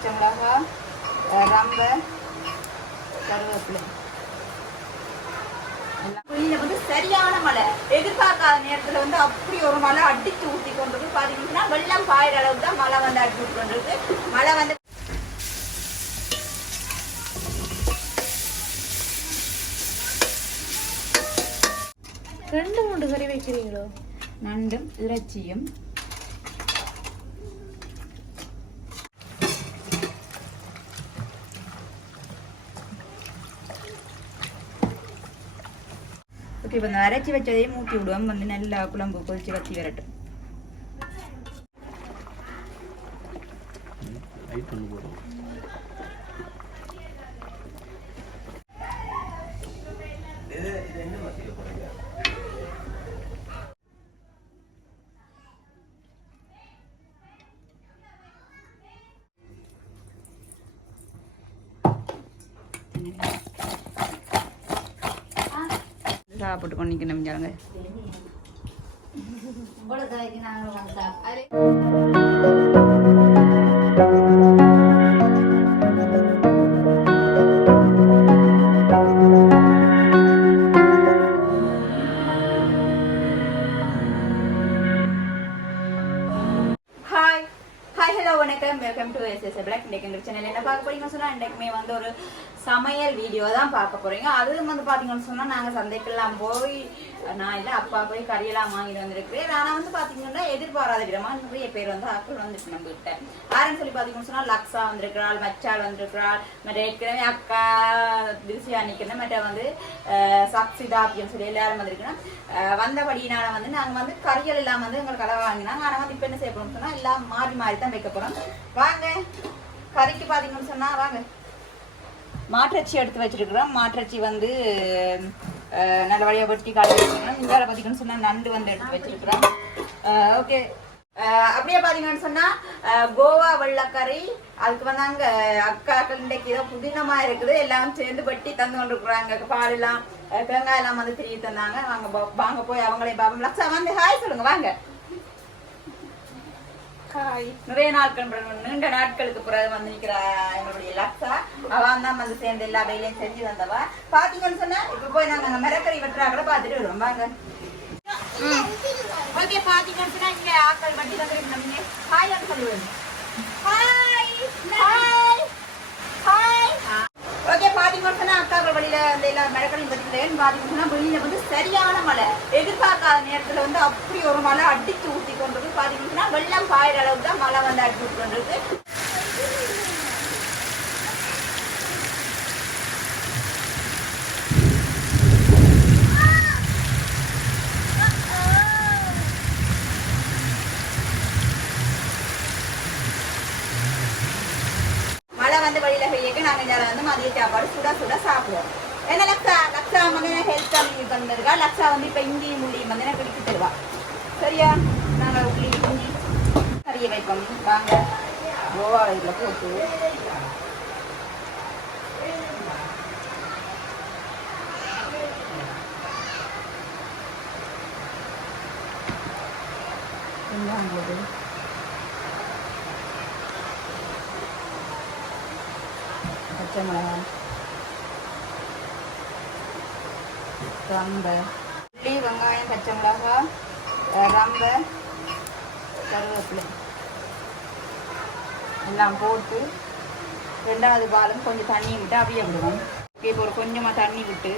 பச்சை மிளகா ரம்ப கருவேப்பிலை. வெளியில வந்து சரியான மழை. எதிர்பார்க்காத நேரத்துல வந்து அப்படி ஒரு மழை அடிச்சு ஊத்தி கொண்டிருக்கு பாத்தீங்கன்னா வெள்ளம் பாயிற அளவுக்கு தான் மழை வந்து அடிச்சு கொண்டிருக்கு மழை வந்து ரெண்டு மூணு கறி வைக்கிறீங்களோ? நண்டும் இறைச்சியும் ஓகே இப்போ இந்த அரைச்சி வச்சதையும் ஊற்றி விடுவோம் வந்து நல்லா குழம்பு கொதிச்சு வத்தி வரட்டும் லைட் பண்ணி போடுறோம் சாப்பிட்டு கொண்டிக்கணும் ஜனங்க வணக்கம். வெல்கம் டு எஸ்எஸ் பிளாக் இன்றைக்கு எங்கள் சேனல் என்ன பார்க்க போறீங்கன்னு சொன்னால் இன்றைக்குமே வந்து ஒரு சமையல் வீடியோ தான் பார்க்க போறீங்க. அதுவும் வந்து பார்த்தீங்கன்னு சொன்னால் நாங்கள் சந்தைக்கெல்லாம் போய் நான் இல்லை அப்பா போய் கறியெல்லாம் வாங்கிட்டு வந்திருக்கிறேன். ஆனால் வந்து பார்த்தீங்கன்னா எதிர்பாராத விதமாக நிறைய பேர் வந்து ஆக்கள் வந்துட்டு நம்ம கிட்ட. யாருன்னு சொல்லி பார்த்தீங்கன்னு சொன்னால் லக்ஸா வந்திருக்கிறாள் மச்சாள் வந்திருக்கிறாள் மற்ற ஏற்கனவே அக்கா திருசியா நிற்கிறேன் மற்ற வந்து சக்சிதா அப்படின்னு சொல்லி எல்லாரும் வந்திருக்கிறோம் வந்தபடியினால வந்து நாங்கள் வந்து கறிகள் எல்லாம் வந்து எங்களுக்கு அளவு வாங்கினாங்க. ஆனால் வந்து இப்போ என்ன செய்ய போகிறோம்னு சொன்னால் எல்லாம் மாறி மாறி தான் வைக்க போகிறோம் வாங்க. கறிக்கு பார்த்தீங்கன்னு சொன்னால் வாங்க. மாற்றச்சி எடுத்து வச்சிருக்கிறோம். மாற்றச்சி வந்து அஹ், நல்ல வழியாக வெட்டி காலை வச்சுக்கிறோம் இந்த பார்த்தீங்கன்னு சொன்னால் நண்டு வந்து எடுத்து வச்சிருக்கிறோம். ஓகே. அப்படியே பார்த்தீங்கன்னு சொன்னால் கோவா வெள்ளக்கறி அதுக்கு வந்து அங்கே அக்காக்கள் இன்றைக்கு ஏதோ புதினமாக இருக்குது. எல்லாம் சேர்ந்து வெட்டி தந்து கொண்டிருக்குறாங்க. பாலெல்லாம் பால் எல்லாம் தேங்காய் எல்லாம் வந்து திரி தந்தாங்க. வாங்க வாங்க போய் அவங்களே பாபம் லக்ஷா வந்து ஹாய் சொல்லுங்க. வாங்க. நிறைய நாட்கள் நீண்ட நாட்களுக்கு பிறகு வந்து நிக்கிறா எங்களுடைய லக்ஸா அவன் தான் வந்து சேர்ந்து எல்லா வேலையும் செஞ்சு வந்தவா. பாத்தீங்கன்னு சொன்னா இப்ப போய் நாங்க அங்க மிரக்கறி வெட்டுறாங்கள பாத்துட்டு வருவோம். வாங்க. ஓகே பாத்தீங்கன்னு சொன்னா இங்க ஆட்கள் வண்டி வந்து ஹாய் சொல்லுவேன் ஹாய் ஹாய் ஓகே பாத்தீங்கன்னு சொன்னா அக்காக்கள் வழியில அந்த எல்லா மிளகரையும் பத்திக்கிறேன் பாத்தீங்கன்னு சொன்னா வெளியில வந்து சரியான மழை? எதிர்பார்க்காத நேரத்துல வந்து அப்படி ஒரு மழை அடிச்சு ஊத்தி கொண்டிருக்கு. பாத்தீங்கன்னு வெள்ளம் பாயிற அளவுக்கு தான் மழை வந்து அடிச்சு ஊத்தி கொண்டிருக்கு மழை வந்து வெளியில பெய்யக்கு நாங்க இங்க வந்து மதிய சாப்பாடு சுட சுட சாப்பிடுவோம் ஏன்னா லக்ஷா லக்ஷா வந்து வந்திருக்கா? லக்ஷா வந்து இப்போ இங்கேயும் உள்ளியும் வந்து எனக்கு பிடிச்சு தருவா. சரியா? நாங்கள் உள்ளி இஞ்சி கறிய வைப்போம். வாங்க. கோவா இதில் போட்டு. வெங்காயம் போட்டு பச்சை மிளகாய். ரம்ப. உள்ளி வெங்காயம் பச்சை மிளகாய் ரம்ப கருவேப்பிலை. எல்லாம் போட்டு ரெண்டாவது பாலும் கொஞ்சம் தண்ணி விட்டு அப்படியே விடுவோம். இப்போ ஒரு கொஞ்சமாக தண்ணி விட்டு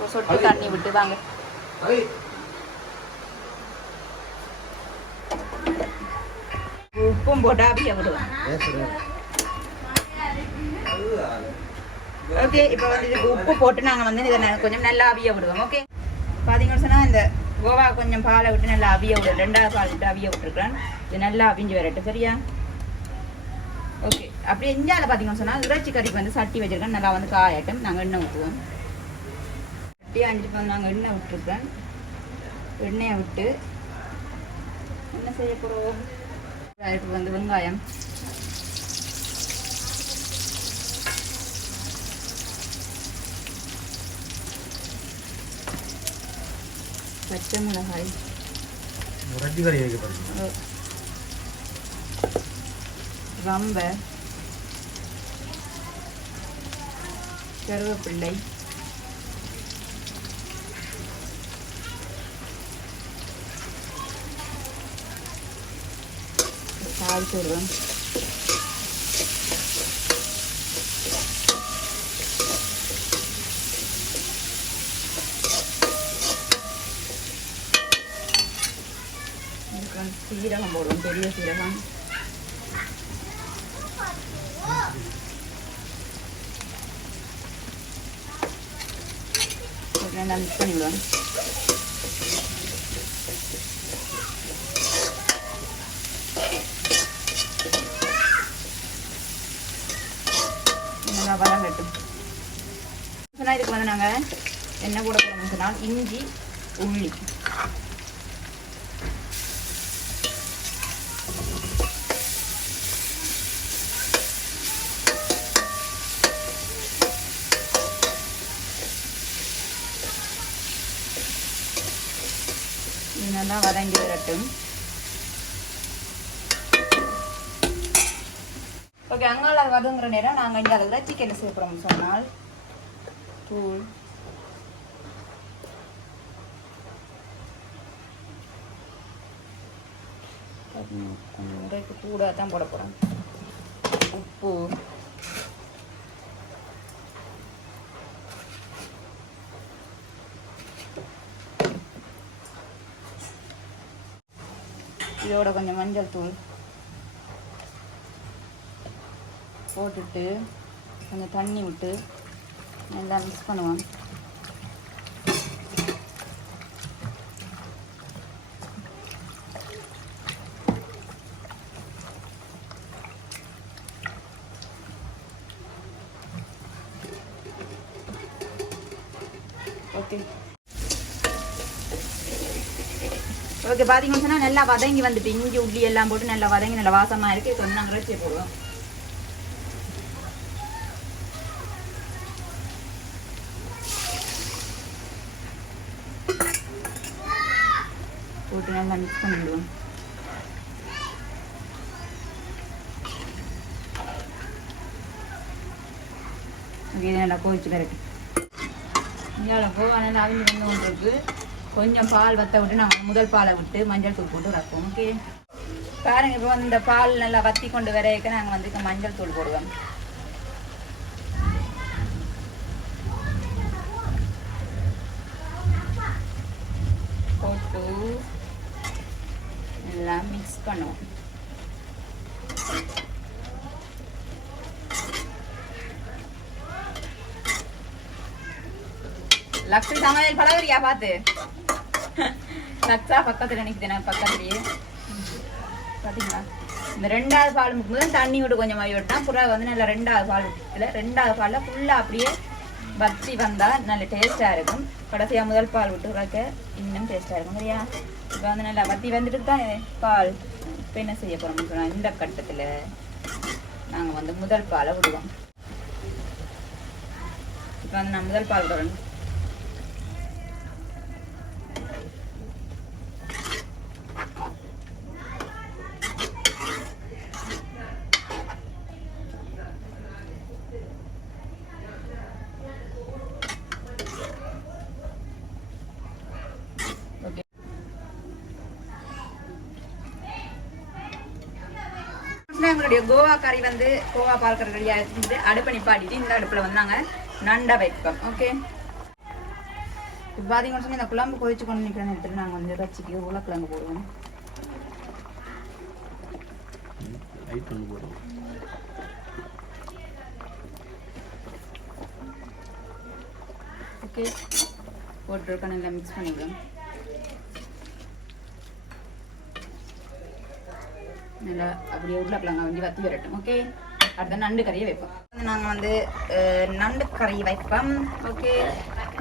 ஒரு சொட்டு தண்ணி விட்டு வாங்க. உப்பும் போட்டு அப்படியே விடுவோம். ஓகே இப்போ வந்து இதுக்கு உப்பு போட்டு நாங்கள் வந்து இதை கொஞ்சம் நல்லா அவிய விடுவோம். ஓகே பார்த்தீங்கன்னு சொன்னால் இந்த கோவா கொஞ்சம் பாலை விட்டு நல்லா அவிய விடு ரெண்டாவது பால் விட்டு அவிய விட்டுருக்குறேன் இது நல்லா அவிஞ்சு வரட்டும் சரியா? ஓகே அப்படியே இஞ்சால பார்த்தீங்கன்னு சொன்னால் இறைச்சி கறிக்கு வந்து சட்டி வச்சிருக்கேன். நல்லா வந்து காயட்டும். நாங்கள் எண்ணெய் ஊற்றுவோம் சட்டி அஞ்சு வந்து நாங்கள் எண்ணெய் விட்டுருக்கேன் எண்ணெயை விட்டு என்ன செய்ய போகிறோம் வந்து வெங்காயம். പച്ചമുളകായി റമ്പ കറുവപ്പിള്ളി കാൽച്ചോറും சீரகம் போடுவோம் பெரிய சீரகம் போட்டு நல்லா மிக்ஸ் பண்ணி நல்லா இதுக்கு வந்து நாங்கள் என்ன போட போகிறோம்னு சொன்னால் இஞ்சி உள்ளி இது நல்லா வதங்கி வரட்டும். ஓகே அங்கால வதங்குற நேரம் நாங்கள் இங்கே அதில் சிக்கன் சேர்க்குறோம்னு சொன்னால். தூள். கொஞ்சம் கொஞ்சம் உரைக்கு கூட தான் போட போகிறோம் உப்பு. இதோட கொஞ்சம் மஞ்சள் தூள் போட்டுட்டு கொஞ்சம் தண்ணி விட்டு நல்லா மிக்ஸ் பண்ணுவோம். ஓகே ஓகே பார்த்தீங்கன்னு சொன்னால் நல்லா வதங்கி வந்துட்டு இஞ்சி உள்ளி எல்லாம் போட்டு நல்லா வதங்கி நல்லா வாசமாக இருக்குது இப்போ வந்து நாங்கள் இறைச்சி போடுவோம். போட்டு நல்லா மிக்ஸ் பண்ணிவிடுவோம் ஓகே நல்லா கோவிச்சு பிறகு இங்கே கோவா நல்லா அவிஞ்சு வந்து ஒன்று இருக்குது கொஞ்சம் பால் வத்த விட்டு நாங்கள் முதல் பாலை விட்டு மஞ்சள் தூள் போட்டு வைப்போம் ஓகே பாருங்கள் இப்போ வந்து இந்த பால் நல்லா வத்தி கொண்டு வரைக்க நாங்கள் வந்து மஞ்சள் தூள் போடுவோம். போட்டு எல்லாம் மிக்ஸ் பண்ணுவோம். லக்ஷ்மி சமையல் பழகுறியா பார்த்து? நச்சா பக்கத்துல நிக்குது நான் பக்கத்துலயே. பாத்தீங்களா? இந்த ரெண்டாவது பால் முக்கும்போது தண்ணி விட்டு கொஞ்சம் மாதிரி விட்டா புறா வந்து நல்லா ரெண்டாவது பால் இல்லை ரெண்டாவது பால்ல ஃபுல்லா அப்படியே வத்தி வந்தா நல்ல டேஸ்டா இருக்கும். கடைசியா முதல் பால் விட்டு வைக்க இன்னும் டேஸ்டா இருக்கும். சரியா? இப்போ வந்து நல்லா வத்தி வந்துட்டு தான் பால். இப்போ என்ன செய்ய போறோம்னு இந்த கட்டத்துல நாங்க வந்து முதல் பாலை விடுவோம். இப்போ வந்து நான் முதல் பால் விடுறேன் ஓகே எங்களுடைய கோவா கறி வந்து கோவா பால் கறி ரெடியாக இருந்து அடுப்பு நிப்பாட்டிட்டு இந்த அடுப்பில் வந்து நாங்கள் நண்டை வைப்போம். ஓகே இப்போ பார்த்தீங்கன்னு சொல்லி இந்த குழம்பு கொதிச்சு கொண்டு நிற்கிற நேரத்தில் நாங்கள் வந்து ரச்சிக்கு உருளைக்கிழங்கு போடுவோம். லைட் ஒன்று போடுறோம் ஓகே போட்டுருக்க நல்லா மிக்ஸ் பண்ணிவிடுவோம் நல்லா அப்படியே உருளைக்கிழங்க வந்து வத்தி வரட்டும் ஓகே அடுத்த நண்டு கறியை வைப்போம். நாங்கள் வந்து நண்டு கறி வைப்போம் ஓகே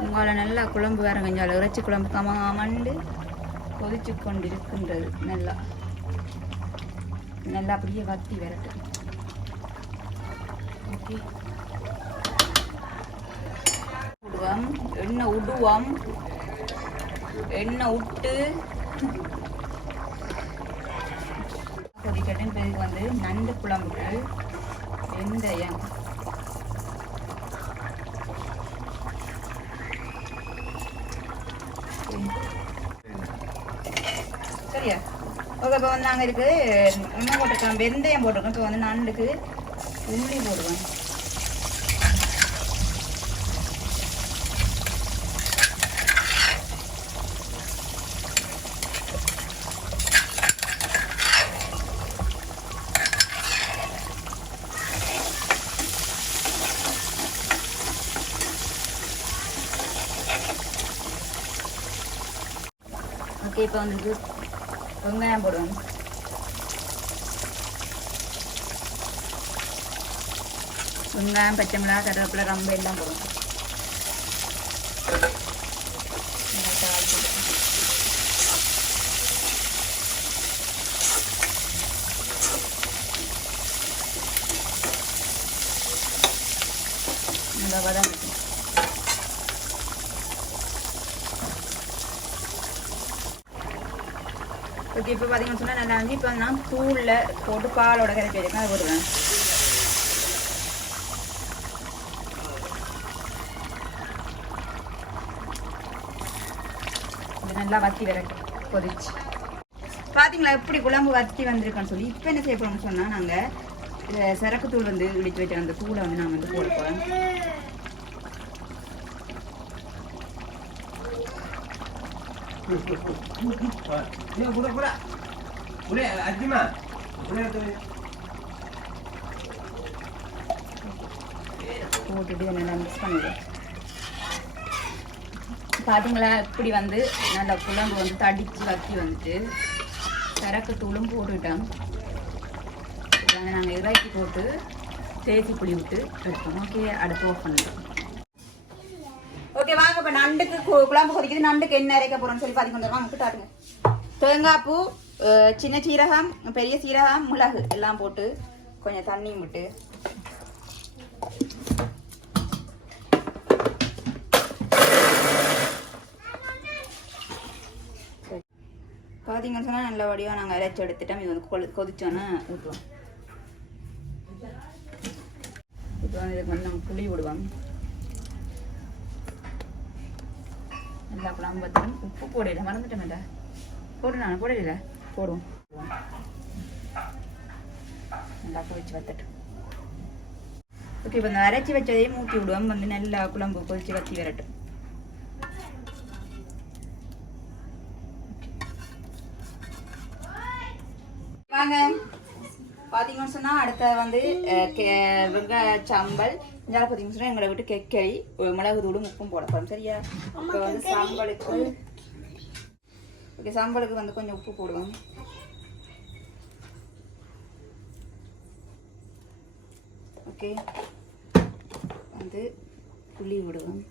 உங்களை நல்லா குழம்பு வேற கொஞ்சம் இறைச்சி குழம்பு கமாமண்டு கொதிச்சு கொண்டிருக்கின்றது. நல்லா நல்லா அப்படியே வத்தி வரட்டும். ஓகே விடுவோம் எண்ணெய் விடுவோம் எண்ணெய் விட்டு செகண்ட் பேருக்கு வந்து நண்டு குழம்புக்கு வெந்தயம். சரியா? ஓகே இப்போ வந்து நாங்கள் இருக்குது என்ன போட்டிருக்கோம்? வெந்தயம் போட்டிருக்கோம். இப்போ வந்து நண்டுக்கு உள்ளி போடுவோம். இப்போ வந்து வெங்காயம் போடுவோம் வெங்காயம் பச்சை மிளகா கருவேப்பிலை ரொம்ப எல்லாம் போடுவோம் நல்லா தாளிச்சு நல்லா வதங்கட்டும் ஓகே இப்போ பார்த்தீங்கன்னு சொன்னால் நல்லா வந்து இப்போ நான் தூளில் போட்டு பாலோட கரைச்சி வச்சுருக்கேன் அதை போடுவேன் நல்லா வத்தி வர கொதிச்சு. பார்த்தீங்களா எப்படி குழம்பு வத்தி வந்திருக்கான்னு சொல்லி இப்போ என்ன செய்ய போகிறோம்னு சொன்னால் நாங்கள் சரக்கு தூள் வந்து இடித்து வச்ச அந்த தூளை வந்து நாங்கள் வந்து போட போகிறோம் புரிய புரிய புரிய அஜிமா புரிய போட்டுட்டு நல்லா மிக்ஸ் பண்ணிடுவேன் பார்த்தீங்களா இப்படி வந்து நல்லா குழம்பு வந்து தடிச்சு வத்தி வந்துட்டு சரக்கு தூளும் போட்டுவிட்டோம் நாங்கள் இறக்கி போட்டு தேசி புளி விட்டு எடுப்போம். ஓகே அடுப்பு ஓப்பன் பண்ணிடுவோம் நண்டுக்கு கு- குழம்பு கொதிக்குது. நண்டுக்கு என்ன அரைக்க போகிறோம்னு சொல்லி பார்த்தீங்கன்னா வாங்க கிட்டாருங்க தேங்காய் பூ சின்ன சீரகம் பெரிய சீரகம் மிளகு எல்லாம் போட்டு கொஞ்சம் தண்ணியும் விட்டு. பார்த்தீங்கன்னு சொன்னால் நல்ல வடிவாக நாங்கள் இறைச்சி எடுத்துட்டோம். இது வந்து கொதி கொதிச்சோன்னே ஊற்றுவோம் இப்போ வந்து இதுக்கு வந்து நம்ம புளி விடுவோம் நல்லா குழம்பத்தையும் உப்பு போடல மறந்துட்டேன்டா போடு நான் போடல போடுவோம் நல்லா கொதிச்சு வத்தட்டும் ஓகே இப்போ இந்த அரைச்சி வச்சதையும் ஊற்றி விடுவோம் வந்து நல்லா குழம்பு கொதிச்சு வத்தி வரட்டும் வாங்க பார்த்தீங்கன்னு சொன்னால் அடுத்த வந்து அஹ், கே- வெங்காய சாம்பல் இங்கே பார்த்தீங்கன்னு சொன்னால் எங்களை விட்டு கெக்கரி மிளகு தூளும் உப்பும் போட போகிறோம் சரியா? இப்போ வந்து சாம்பலுக்கு ஓகே சாம்பலுக்கு வந்து கொஞ்சம் உப்பு போடுவோம். ஓகே. வந்து புளி விடுவோம்.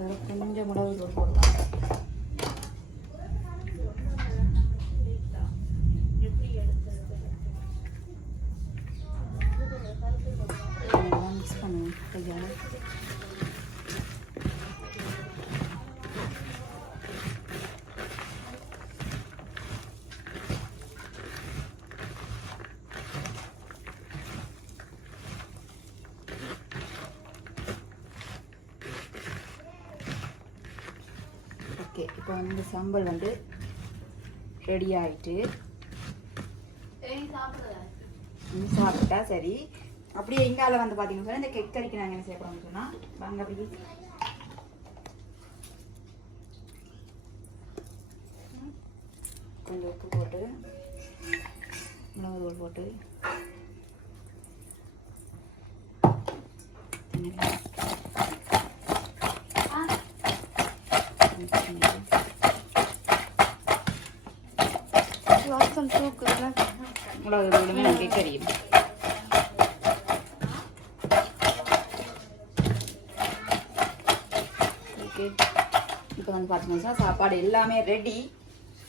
அதோட கொஞ்சம் மிளகு தூள் போடுவோம் இதெல்லாம் வந்து சாம்பல் வந்து ரெடி ஆயிட்டு. சாப்பிட்டா சரி. அப்படியே இங்கால வந்து பார்த்தீங்கன்னு சொன்னால் இந்த கெக் கறிக்கு நாங்கள் என்ன செய்ய போகிறோம்னு சொன்னால் வாங்க அப்படி கொஞ்சம் உப்பு போட்டு மிளகு தூள் போட்டு. தெரியும். ஓகே. இப்போ வந்து பார்த்தீங்கன்னா சாப்பாடு எல்லாமே ரெடி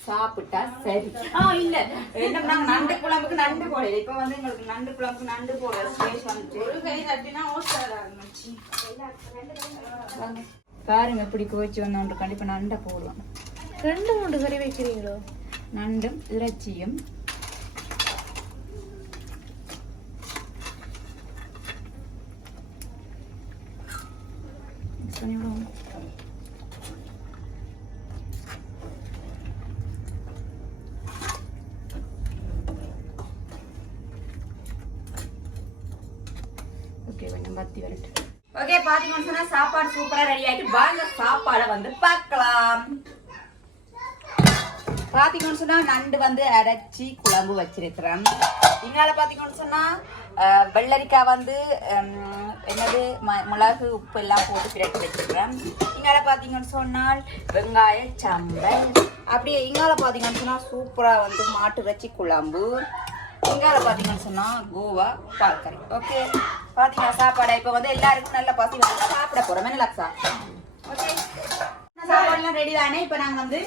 சாப்பிட்டா சரி. ஆ இல்ல. என்ன நாங்க நண்டு குழம்புக்கு நண்டு போடல. இப்போ வந்து எங்களுக்கு நண்டு குழம்புக்கு நண்டு ஸ்டேஜ் வந்துட்டு. ஒரு கை தட்டினா ஓஸ்டர் ஆரம்பிச்சு. பாருங்க. இப்படி கோச்சு வந்தோன்ற கண்டிப்பா நண்டை போடுவோம் ரெண்டு மூணு கறி வைக்கிறீங்களோ? நண்டும் இறைச்சியும் பண்ணி விடுவோம் பத்தி ஓகே பாத்தீங்கன்னு சொன்னா சாப்பாடு சூப்பரா ரெடி ஆயிட்டு வாங்க சாப்பாடை வந்து பார்க்கலாம் பாத்தீங்கன்னு சொன்னா நண்டு வந்து அரைச்சி குழம்பு வச்சிருக்கிறேன் இதனால பாத்தீங்கன்னு சொன்னா வெள்ளரிக்காய் வந்து என்னது? ம- மிளகு உப்பு எல்லாம் போட்டு பிரட்டி வச்சுருவேன் இங்கால பார்த்தீங்கன்னு சொன்னால் வெங்காய சம்பல். அப்படியே இங்கால பார்த்தீங்கன்னு சொன்னால் சூப்பராக வந்து மாட்டு இறைச்சி குழம்பு. இங்கால பார்த்தீங்கன்னு சொன்னால் கோவா பால்கறி. ஓகே பார்த்தீங்கன்னா சாப்பாடு? இப்போ வந்து எல்லாருக்கும் நல்ல பசி வந்து சாப்பிட போகிறோம் லக்ஸா ஓகே சாப்பாடுலாம் ரெடி தானே? இப்போ நாங்கள் வந்து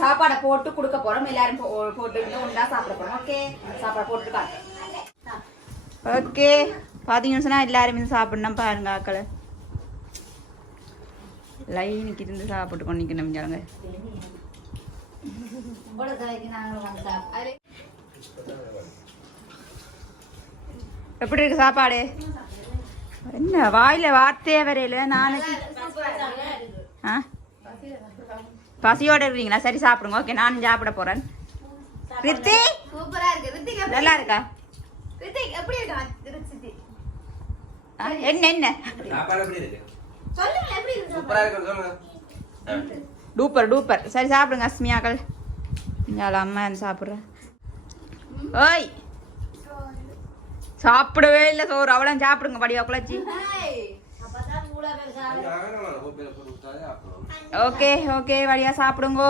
சாப்பாடை போட்டு கொடுக்க போறோம். எல்லாரும் போ- போட்டு உண்டா சாப்பிட போகிறோம் ஓகே சாப்பாடு போட்டுருக்காங்க ஓகே பாத்தீங்கன்னு சொன்னா எல்லாரும் சாப்பிடணும். பாருங்க ஆக்களை. லைனுக்கு இருந்து சாப்பிட்டு கொண்டு நிக்கணும் ஜனங்க எப்படி இருக்கு சாப்பாடு? என்ன வாயில வார்த்தையே வரையில. நானு ஆ? பசியோட இருக்கீங்களா? சரி சாப்பிடுங்க. ஓகே நானும் சாப்பிட போறேன். ரித்தி சூப்பரா இருக்கு. நல்லா இருக்கா? ரித்திக் எப்படி இருக்கா ரித்திக் ஆ, என்ன என்ன சாப்பாடு எப்படி இருக்கு சொல்லுங்க எப்படி இருக்கு சூப்பரா இருக்கு? சொல்லுங்க. டூப்பர் டூப்பர். சரி சாப்பிடுங்க அஸ்மியாக்கள். இந்தால அம்மா சாப்பிட்றேன் ஓய்! சாப்பிடவே இல்லை சோறு. அவ்வளோ சாப்பிடுங்க படியா குழச்சி. ஓகே ஓகே வடிவா சாப்பிடுங்க.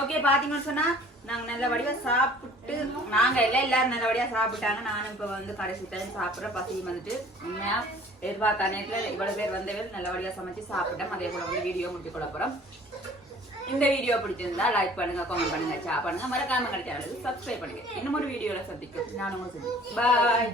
ஓகே பாத்தீங்கன்னு சொன்னா நாங்க நல்லபடியாக சாப்பிட்டு நாங்க எல்லாம் எல்லாரும் நல்லபடியாக சாப்பிட்டாங்க. நானும் இப்ப வந்து கடைசி டைம் சாப்பிடுறேன். பசி வந்துட்டு. உண்மையா? எதிர்பார்த்த நேரத்துல இவ்வளவு பேர் வந்தவர் நல்ல சமைச்சு சாப்பிட்டோம் அதே போல வந்து வீடியோ முடிச்சு கொள்ள போறோம். இந்த வீடியோ பிடிச்சிருந்தா லைக் பண்ணுங்க கமெண்ட் பண்ணுங்க ஷேர் பண்ணுங்க. மறக்காம கிடைச்சாலும் சப்ஸ்கிரைப் பண்ணுங்க. இன்னும் ஒரு வீடியோல சந்திக்கும். நான் உங்களுக்கு பாய்